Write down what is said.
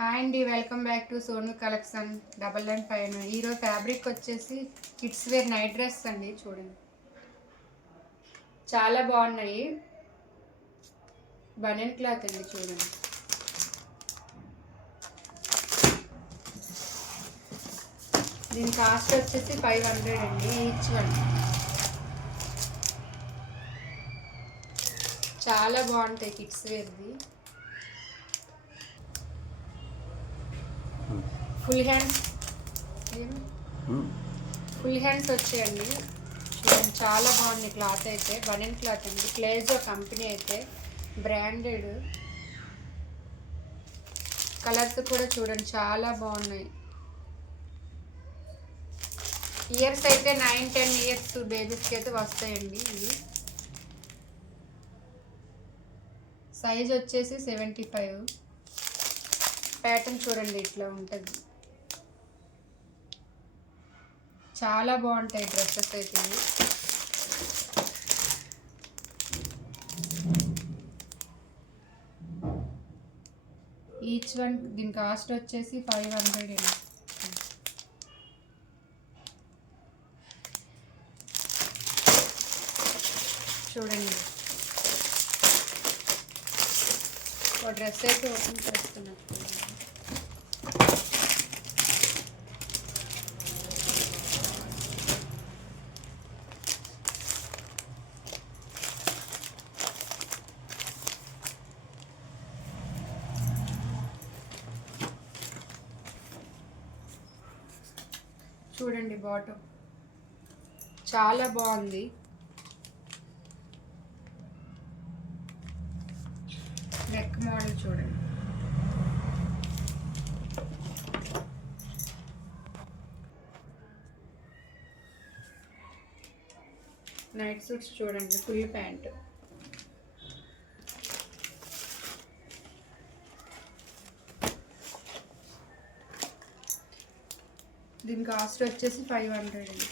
హాయ్ అండి, welcome back to Sonu కలెక్షన్ 995. ఈరోజు ఫ్యాబ్రిక్ వచ్చేసి కిడ్స్ వేర్ నైట్ డ్రెస్ అండి. చూడండి చాలా బాగున్నాయి. బనియన్ క్లాత్ అండి. చూడండి దీని కాస్ట్ వచ్చేసి 500 అండి ఈచ్ వన్. చాలా బాగుంటాయి కిడ్స్ వేర్ది. ఫుల్ హ్యాండ్స్ వచ్చాయండి. చూడండి చాలా బాగుంది. క్లాత్ అయితే బనియన్ క్లాత్ అండి. ప్లేజో కంపెనీ అయితే బ్రాండెడ్. కలర్స్ కూడా చూడండి చాలా బాగున్నాయి. ఇయర్స్ అయితే 9-10 ఇయర్స్ బేబీస్కి అయితే వస్తాయండి. ఇవి సైజ్ వచ్చేసి 75. ప్యాటర్న్ చూడండి ఇట్లా ఉంటుంది. చాలా బాగుంటాయి డ్రెస్సెస్ అయితే. ఈచ్ వన్ దీని కాస్ట్ వచ్చేసి 500 అండి. చూడండి ఒక డ్రెస్ అయితే ఓపెన్ చేస్తున్నట్టు. చూడండి బాటమ్ చాలా బాగుంది. నెక్ మోడల్ చూడండి. నైట్ సూట్స్ చూడండి. Full pant. దీని కాస్ట్ వచ్చేసి 500 అండి.